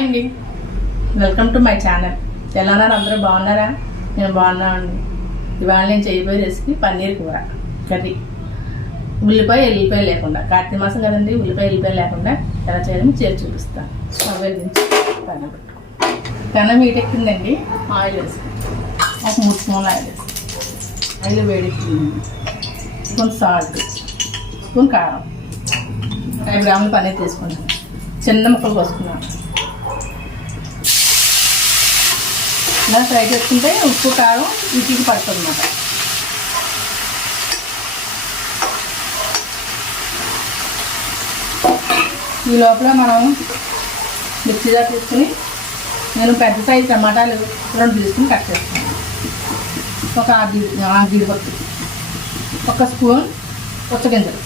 Hi అండి. Welcome to my channel ఎలా ఉన్నారు? అందరూ బాగున్నారా? నేను బాగున్నామండి ఇవాళ నేను చేయబోయే రెసిపీ పన్నీర్ కూర కర్రీ. ఉల్లిపాయ ఎల్లిపాయ లేకుండా. కార్తీక మాసం కదండి ఉల్లిపాయ ఎల్లిపాయ లేకుండా ఎలా చేయాలని చేసి చూపిస్తాను స్టవ్ వెలిగించి పెనం పెట్టుకో. పెనం ఆయిల్ వేసి ఒక మూడు స్పూన్లు ఆయిల్ వేసి ఆయిల్ వేడెక్కింది. స్పూన్ సాల్ట్ స్పూన్ కారం. ఐదు గ్రాములు పన్నీర్ తీసుకుంటాను చిన్న ముక్కలు కోసుకున్నాను. ఇలా ఫ్రై చేసుకుంటే ఉప్పు కారం ఇంటికి పడుతుంది అన్నమాట ఈ లోపల మనం మిక్సీ జార్ తీసుకుని నేను పెద్ద సైజు టమాటాలు రెండు తీసుకుని కట్ చేస్తాను. ఒక ఆరు జీడిపప్పు ఒక స్పూన్ పుచ్చగింజలు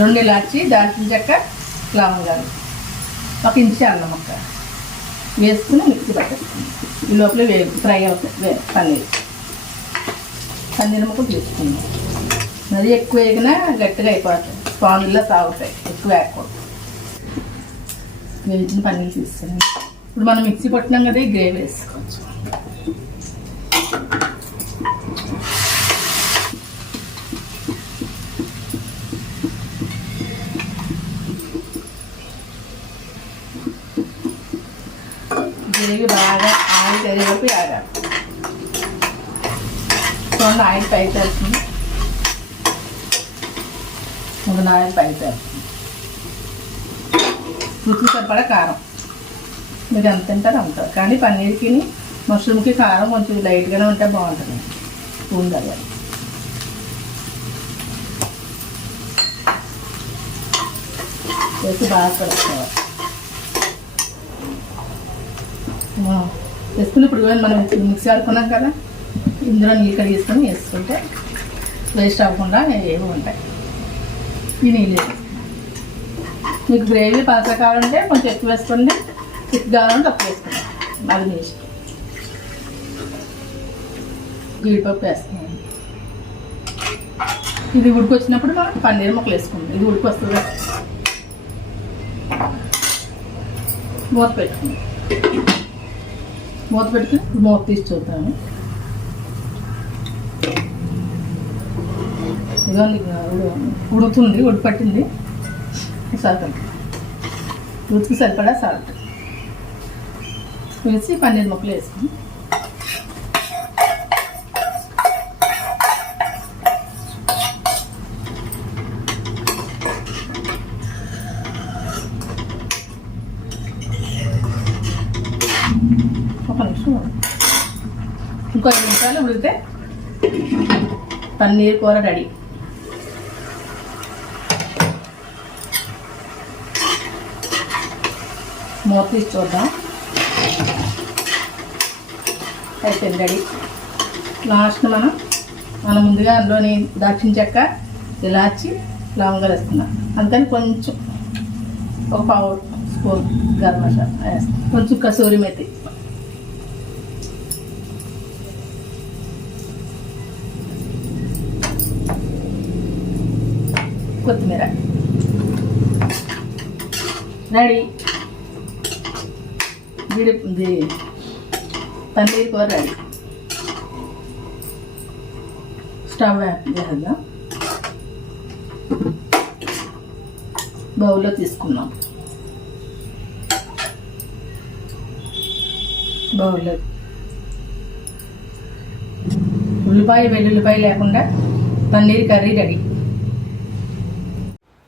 రెండు ఇలాచి దాల్చిన చెక్క లవంగాలు ఒక ఇంచి అల్లం ముక్క వేసుకుని మిక్సీ పట్టేస్తాను. ఈ లోపల వే ఫ్రై అవుతాయి పన్నీర్. పన్నీర్ ముక్కలు తీసుకుందాం. మరి ఎక్కువ వేగినా గట్టిగా అయిపోతాయి. స్పాన్లో తాగుతాయి. ఎక్కువ వేయకూడదు. వేయించిన పన్నీర్ తీసుకుని ఇప్పుడు మనం మిక్సీ పట్టినాం కదా ఈ గ్రేవీ వేసుకోవచ్చు. గ్రేవీ బాగా ఆయిల్ కరివేపు ఆగాలి చూడండి ఆయిల్ పైకి వెళ్తుంది ఒక ఆయిల్ పైకి వెళ్తుంది రుచి సరిపడా కారం మీరు ఎంత తింటారు అంత కానీ పన్నీర్కి మష్రూమ్కి కారం కొంచెం లైట్గానే ఉంటే బాగుంటుంది స్పూన్ దగ్గర వేసి బాగా కలుపుకోవాలి వేసుకుని ఇప్పుడు మనం మిక్సీ ఆడుకున్నాం కదా ఇందులో నీళ్ళు కడిగేసుకొని వేసుకుంటే వేస్ట్ అవ్వకుండా ఏమి ఉంటాయి. ఈ నీళ్ళు మీకు గ్రేవీ పాత్ర కావాలంటే కొంచెం ఎక్కువ వేసుకోండి ఎక్కువ కావాలంటే తక్కువ వేసుకోండి. అది మీ ఇష్టం. జీడిపప్పు వేస్తున్నాను ఇది ఉడికొచ్చినప్పుడు మనం పన్నీర్ ముక్కలు వేసుకుందాం ఇది ఉడికొస్తుంది? మూత పెట్టుకుందాం మూత పెట్టుకుని మూత తీసి చూద్దాము ఇదిగోండి ఇక ఉడుకుతుంది ఉడి పట్టింది సాల్ట్ రుచికి సరిపడా సాల్ట్ వేసి పన్నీర్ ముక్కలు వేసుకుని ఒక నిమిషం ఇంకో ఐదు నిమిషాలు ఉడికితే పన్నీర్ కూర రెడీ మూత తీసి చూద్దాం అయిపోయింది రెడీ లాస్ట్ మనం మనం ముందుగా అందులోని దాల్చిన చెక్క ఇలాచి లవంగాలు వేసుకున్నాం అందుకని కొంచెం ఒక పావు స్పూన్ గరం మసాలా వేస్తాం కొంచెం కసూరి మెతి కొత్తిమీర. రెడీ? జీడి పన్నీర్ కూర రెడీ. స్టవ్ చేద్దాం. బౌల్లో తీసుకున్నాం బౌల్లో. ఉల్లిపాయ వెల్లుల్లిపాయ లేకుండా పన్నీర్ కర్రీ రెడీ.